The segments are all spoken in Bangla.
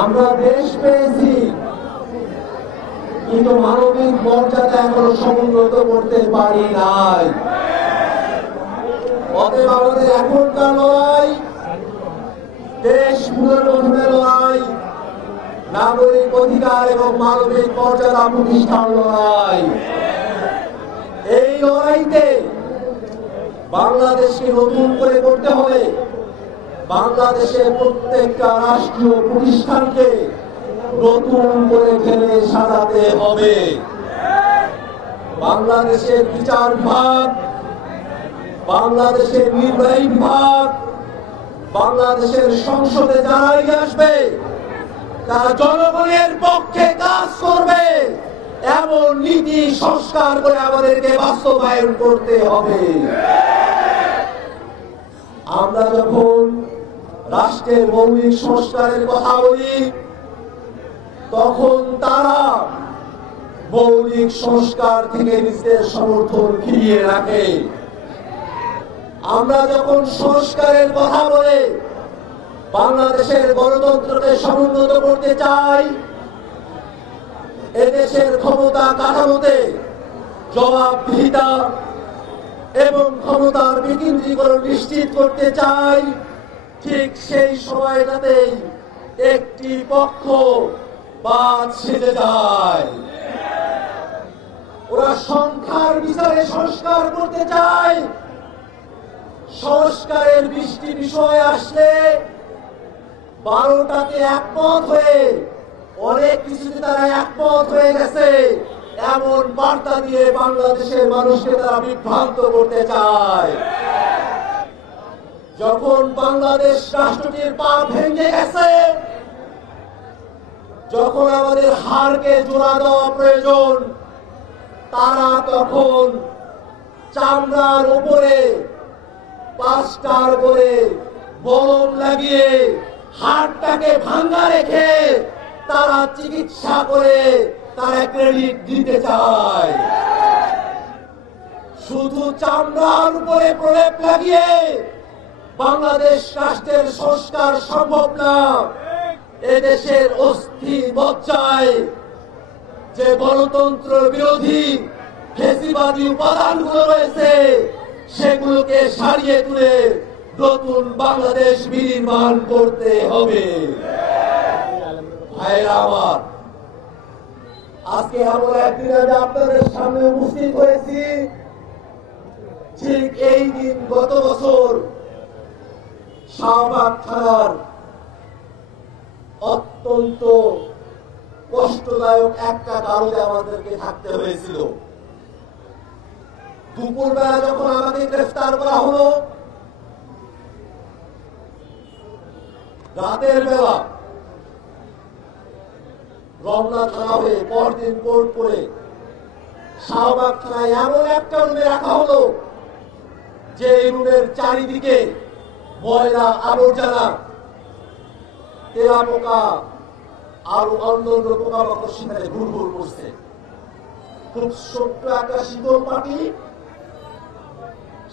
আমরা দেশ পেয়েছি, কিন্তু মানবিক মর্যাদা এখনো সমুন্নত করতে পারি নাই। অতএব আমাদের এখনকার লড়াই দেশ পুনর্গঠনের লড়াই, নাগরিক অধিকার এবং মানবিক মর্যাদা প্রতিষ্ঠার লড়াই। এই লড়াইতে বাংলাদেশকে নতুন করে করতে হবে। বাংলাদেশের প্রত্যেকটা রাষ্ট্রীয় প্রতিষ্ঠানকে নতুন করে ফেলে সাজাতে হবে। বাংলাদেশের বিচার বিভাগ, বাংলাদেশের নির্বাহী বিভাগ, বাংলাদেশের সংসদে যারাই আসবে তারা জনগণের পক্ষে কাজ করবে এমন নীতি সংস্কার করে আমাদেরকে বাস্তবায়ন করতে হবে। আমরা যখন রাষ্ট্রের মৌলিক সংস্কারের কথা বলি তখন তারা মৌলিক সংস্কার থেকে নিজেদের সমর্থন ফিরিয়ে রাখে। আমরা যখন সংস্কারের কথা বলে বাংলাদেশের গণতন্ত্রকে সমুন্নত করতে চাই, এদেশের ক্ষমতা কাঠামোতে জবাবদিহিতা এবং ক্ষমতার বিকেন্দ্রীকরণ নিশ্চিত করতে চাই, ঠিক সেই সময়টাতেই একটি পক্ষ বাদ সেজে যায়। ওরা সংখ্যার বিচারে সংস্কার করতে চায়। সংস্কারের 20টি বিষয় আসলে 12টাতে একমত হয়ে অনেক কিছুতে তারা একমত হয়ে গেছে এমন বার্তা দিয়ে বাংলাদেশের মানুষকে তারা বিভ্রান্ত করতে চায়। যখন বাংলাদেশ রাষ্ট্রটির পা ভেঙে গেছে, যখন আমাদের হাড়কে জোড়া দেওয়া প্রয়োজন, তারা তখন চামড়ার উপরে 5টার করে মলম লাগিয়ে হাড়টাকে ভাঙ্গা রেখে তারা চিকিৎসা করে তারা ক্রেডিট দিতে চায়। শুধু চামড়ার উপরে প্রলেপ লাগিয়ে বাংলাদেশ রাষ্ট্রের সংস্কার সম্ভব না। এদেশের অস্থি মজ্জায় যে গণতন্ত্র বিরোধী ফ্যাসিবাদী উপাদানগুলো রয়েছে সেগুলোকে সারিয়ে তুলে নতুন বাংলাদেশ বিনির্মাণ করতে হবে। ভাইরা আমার, আজকে আমরা একদিন আমি আপনাদের সামনে উপস্থিত হয়েছি, ঠিক এই দিন গত বছর শাহবাগ থানার অত্যন্ত কষ্টদায়ক একটা কারণে আমাদেরকে থাকতে হয়েছিল। দুপুরবেলা যখন আমাকে গ্রেফতার করা হলো, রাতের বেলা রমনা থানা হয়ে পরদিন কোর্ট করে শাহবাগ থানায় এমন একটা রুমে রাখা হলো যে রুমের চারিদিকে ময়লা আবর্জনা, তেলা পোকা আর অন্যান্য পোকামাকড় সেখানে ঘুরঘুর করছে। খুব ছোট্ট একটা শীতল পাটি,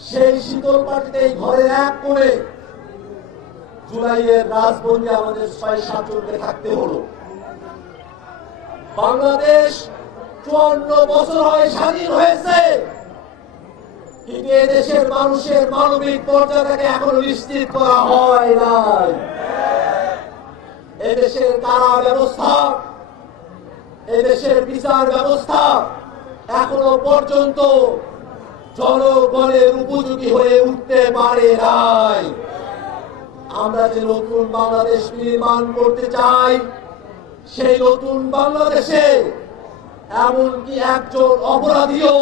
সেই শীতল পাটিতে ঘরের এক কোণে জুলাইয়ের রাজবন্দী আমাদের 6-7 জনকে থাকতে হলো। বাংলাদেশ 54 বছর হয় স্বাধীন হয়েছে, কিন্তু এদেশের মানুষের মানবিক মর্যাদাকে এখনো নিশ্চিত করা হয় নাই। এদেশের কারা ব্যবস্থা, এদেশের বিচার ব্যবস্থা এখনো পর্যন্ত জনগণের উপযোগী হয়ে উঠতে পারে নাই। আমরা যে নতুন বাংলাদেশ নির্মাণ করতে চাই, সেই নতুন বাংলাদেশে এমনকি একজন অপরাধীও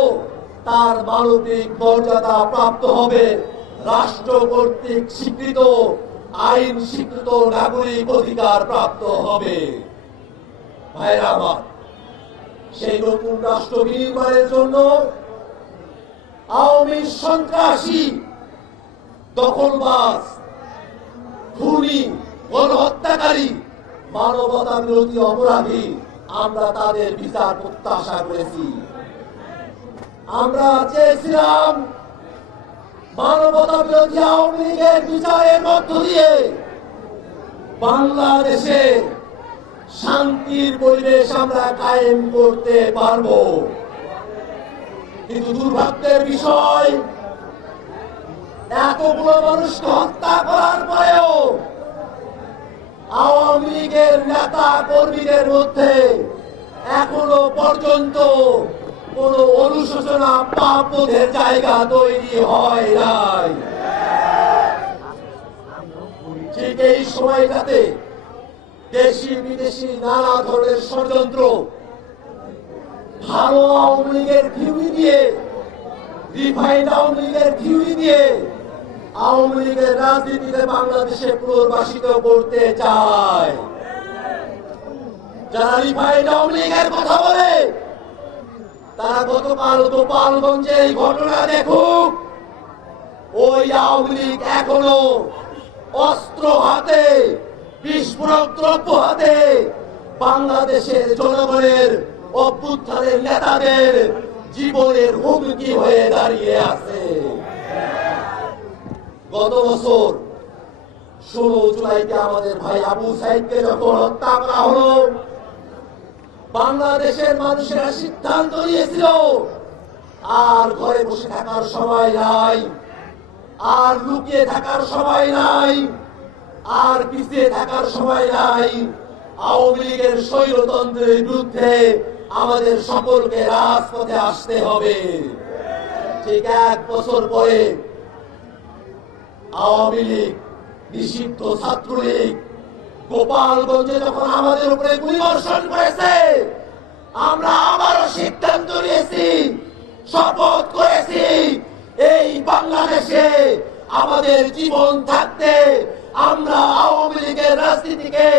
তার মানবিক মর্যাদা প্রাপ্ত হবে, রাষ্ট্র কর্তৃক স্বীকৃত আইন স্বীকৃত নাগরিক অধিকার প্রাপ্ত হবে। ভাইরা আমার, সেই নতুন রাষ্ট্র বিনির্মাণের জন্য আওয়ামী সন্ত্রাসী, দখলবাজ, খুনি, গণহত্যাকারী, মানবতা বিরোধী অপরাধী, আমরা তাদের বিচার প্রত্যাশা করেছি। আমরা চেয়েছিলাম মানবতা বিরোধী আওয়ামী লীগের বিচারের মধ্য দিয়ে বাংলাদেশে শান্তির পরিবেশ আমরা কায়েম করতে পারবো। কিন্তু দুর্ভাগ্যের বিষয়, এতগুলো মানুষকে হত্যা করার পরেও আওয়ামী লীগের নেতা কর্মীদের মধ্যে এখনো পর্যন্ত কোন অনুশোচনা পাপবোধের জায়গা তৈরি হয় নাই। ঠিক এই সময়টাতে দেশি বিদেশি নানা ধরনের ষড়যন্ত্র, ভালো আওয়ামী লীগের থিওরি দিয়ে, রিফাইন্ড আওয়ামী লীগের থিওরি দিয়ে আওয়ামী লীগের রাজনীতিতে বাংলাদেশে পুনর্বাসিত করতে চায়। যারা রিফাইন্ড আওয়ামী লীগের কথা বলে তারা গতকাল গোপালগঞ্জে এই ঘটনা দেখুক। ওই আওয়ামী লীগ এখনো অস্ত্র হাতে, বিস্ফোরক দ্রব্য হাতে বাংলাদেশের জনগণের অভ্যুত্থানের নেতাদের জীবনের হুমকি হয়ে দাঁড়িয়ে আছে। গত বছর 16 জুলাইতে আমাদের ভাই আবু সাইদকে যখন হত্যা করা হলো, বাংলাদেশের মানুষেরা সিদ্ধান্ত নিয়েছিল আর ঘরে বসে থাকার সময় নাই, আর লুকিয়ে থাকার সময় নাই, আর পিছিয়ে থাকার সময় নাই। আওয়ামী লীগের স্বৈরতন্ত্রের বিরুদ্ধে আমাদের সকলকে রাজপথে আসতে হবে। ঠিক 1 বছর পরে আওয়ামী লীগ, নিষিদ্ধ ছাত্রলীগ গোপালগঞ্জে যখন আমাদের উপরে গুলিবর্ষণ করেছে, আমরা আবারও সিদ্ধান্ত নিয়েছি, শপথ করেছি, এই বাংলাদেশে আমাদের জীবন থাকতে আমরা আওয়ামী লীগের রাজনীতিকে,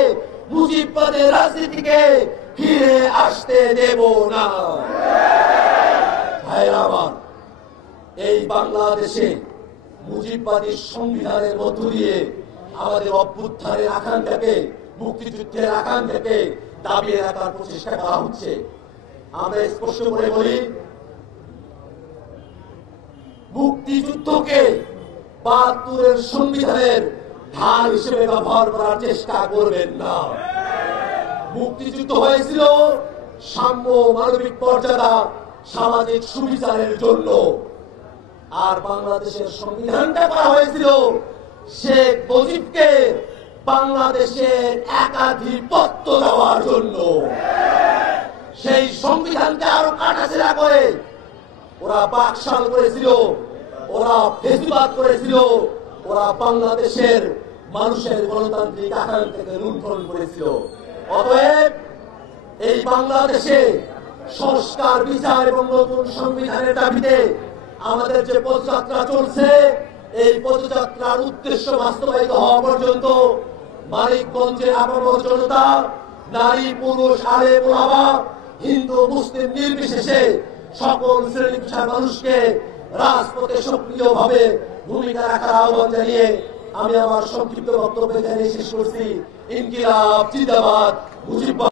মুজিববাদের রাজনীতিকে ফিরে আসতে দেব না। ভাইরা আমার, এই বাংলাদেশে মুজিববাদী সংবিধানের মধ্য দিয়ে আমাদের অভ্যুত্থানের আকাঙ্ক্ষাকে, মুক্তিযুদ্ধের আকাঙ্ক্ষাকে দাবিয়ে রাখার প্রচেষ্টা করা হচ্ছে। আমরা স্পষ্ট করে বলি, মুক্তিযুদ্ধকে ৭২-এর সংবিধানের ঢাল হিসেবে ব্যবহার করার চেষ্টা করবেন না। মুক্তিযুদ্ধ হয়েছিল সাম্য, মানবিক মর্যাদা, সামাজিক সুবিচারের জন্য। আর বাংলাদেশের সংবিধানটা করা হয়েছিল শেখ মুজিবকে বাংলাদেশের একাধিপত্য দেওয়ার জন্য। সেই সংবিধানকে আরো কাটাছেড়া করে ওরা বাকশাল করেছিল, ওরা ফেসিবাদ করেছিল, ওরা বাংলাদেশের মানুষের গণতান্ত্রিক আকাঙ্ক্ষাকে লুণ্ঠন করেছিল। অতএব এই বাংলাদেশে সংস্কার, বিচার এবং নতুন সংবিধানের দাবিতে আমাদের যে পদযাত্রা চলছে, এই পদযাত্রার উদ্দেশ্য বাস্তবায়িত হওয়া পর্যন্ত মানিকগঞ্জের আপামর জনতা, নারী পুরুষ, আলেম ওলামা, হিন্দু মুসলিম নির্বিশেষে সকল শ্রেণী পেশার মানুষকে রাজপথে সক্রিয়ভাবে ভূমিকা রাখার আহ্বান জানিয়ে আমি আমার সংক্ষিপ্ত বক্তব্য এখানে শেষ করছি। ইনকিলাব জিন্দাবাদ, মুজিব